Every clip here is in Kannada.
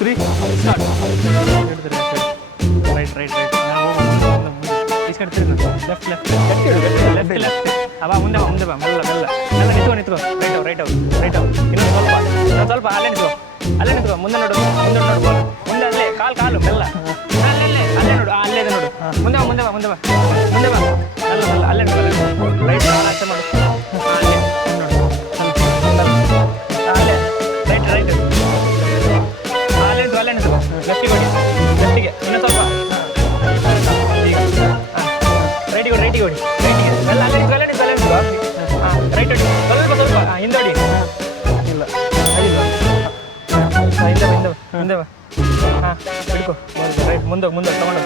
3 ಸ್ಟಾರ್ಟ್. ರೈಟ್ ರೈಟ್ ರೈಟ್ ಈ ಕಡೆ ತಿರುಗಿ ಲೆಫ್ಟ್ ಲೆಫ್ಟ್ ಲೆಫ್ಟ್ ಲೆಫ್ಟ್ ಅವ ಮುಂದೆ ಬಾ ಮೆಲ್ಲ ಮೆಲ್ಲ ಮೆಲ್ಲ ನಿಂತ್ಕೊ ರೈಟ್ ಔಟ್ ಇನ್ನೊಂದು ಸ್ವಲ್ಪ ಅಲ್ಲೇ ನಿಂತ್ಕೊ ಮುಂದೆ ನೋಡು ಬಾಲ್ ಮುಂದೆ ಅಲ್ಲೇ ಕಾಲು ಮೆಲ್ಲ ಅಲ್ಲೇ ನೋಡು ಅಲ್ಲೇ ಇದೆ ನೋಡು ಮುಂದೆ ಬಾ ಮೆಲ್ಲ ಅಲ್ಲೇ ನಿಂತ್ಕೊ ರೈಟ್ ಆಚೆ ಮಾಡು ಅಲ್ಲೇ ನೋಡು ಅಲ್ಲೇ ರೈಟ್ ಅಲ್ಲೇ ನಿಂತ್ಕೊ ಲೆಫ್ಟಿಗೆ ಹೊಡಿ ಲೆಫ್ಟಿಗೆ ಇನ್ನೊಂದು ಸ್ವಲ್ಪ ರೈಟಿಗೆ ಹೊಡಿ ಎಲ್ಲ ಅಲ್ಲೇ ನಿಂತ್ಕೊ ಹಾಂ ರೈಟ್ ಹೊಡಿ ಸ್ವಲ್ಪ ಹಿಂದೆ ಹೊಡಿ ಇಲ್ಲ ಹಿಂದೆ ಬಾ ಹಾಂ ಹಿಡ್ಕೊ ರೈಟ್ ಮುಂದೆ ತೊಗೊಂಡು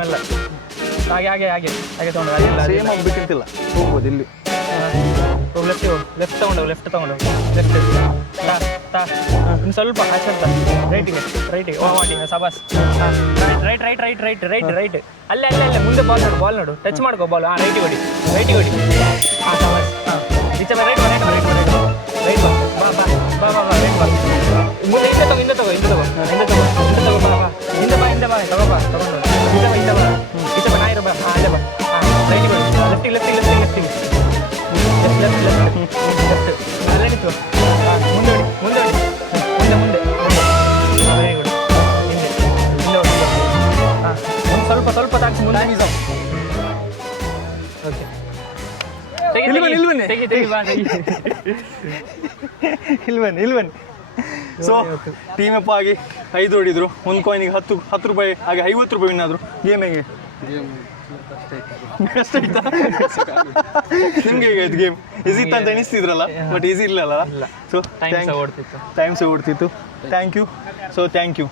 ಮೆಲ್ಲ ಹಾಗೆ ತೊಗೊಂಡು ಸೇಮ್ ಆಗ್ಬೇಕಂತಿಲ್ಲ ಹೋಗ್ಬೋದು ಇಲ್ಲಿ ಲೆಫ್ಟ್ ತಗೊಂಡು ಲೆಫ್ಟ್ ಇನ್ನು ಸ್ವಲ್ಪ ಆಚೆ ರೈಟಿಗೆ ಓ ಮಾಡಿ ಸಬಾಸ್ ರೈಟ್ ಅಲ್ಲೇ ಮುಂದೆ ಬಾಲ್ ನೋಡು ಟಚ್ ಮಾಡ್ಕೋ ಬಾಲ್ ಹಾಂ ರೈಟಿಗೆ ಹೊಡಿ ಹಾಂ ಸಬಾಸ್ ಹಾಂ ಈಚೆ ರೈಟ್ ಬಾ ರೈಟ್ ಬಾ ಮುಂದೆ ಹಿಂದೆ ತಗೋ ಬಾ ಹಿಂದೆ ಬಾ ತಗೊಂಡು ಹಿಂದೆ ಬಾ ಈಚೆ ಬಾ ನಾಯಿರು ಬಾ ಹಾಂ ಅಲ್ಲೇ ಬಾ ಹಾಂ ರೈಟಿಗೆ ಹೊಡಿ ಲೆಫ್ಟಿಗೆ ಲೆಫ್ಟ್ ಅಲ್ಲೇ ನಿಂತು ಮುಂದೆ ವೆರಿ ಗುಡ್ ಹಿಂದೆ ಹಾಂ ಸ್ವಲ್ಪ ತಾಗಿಸಿ ಮುಂದೆ ಓಕೆ ಇಲ್ವನ್ ಸೊ ಟೀಮ್ ಅಪ್ ಆಗಿ 5 ಹೊಡಿದ್ರು ಒಂದು ಕಾಯಿನಿಗೆ 10 ರೂಪಾಯಿ ಹಾಗೆ 50 ರೂಪಾಯಿ ವಿನ್ ಆದ್ರು. ಗೇಮ್ ಹೇಗೆ ಕಷ್ಟ ಆಯ್ತಾ ನಿಮ್ಗೆ ಹೇಗಾಯ್ತು ಗೇಮ್? ಈಸಿ ಇತ್ತು ಅಂತ ಎನಿಸ್ತಿದ್ರಲ್ಲ, ಬಟ್ ಈಸಿ ಇರಲಿಲ್ಲ. ಸೊ ಟೈಮ್ ಸಹ ಓಡ್ತಿತ್ತು. Thank you. So thank you.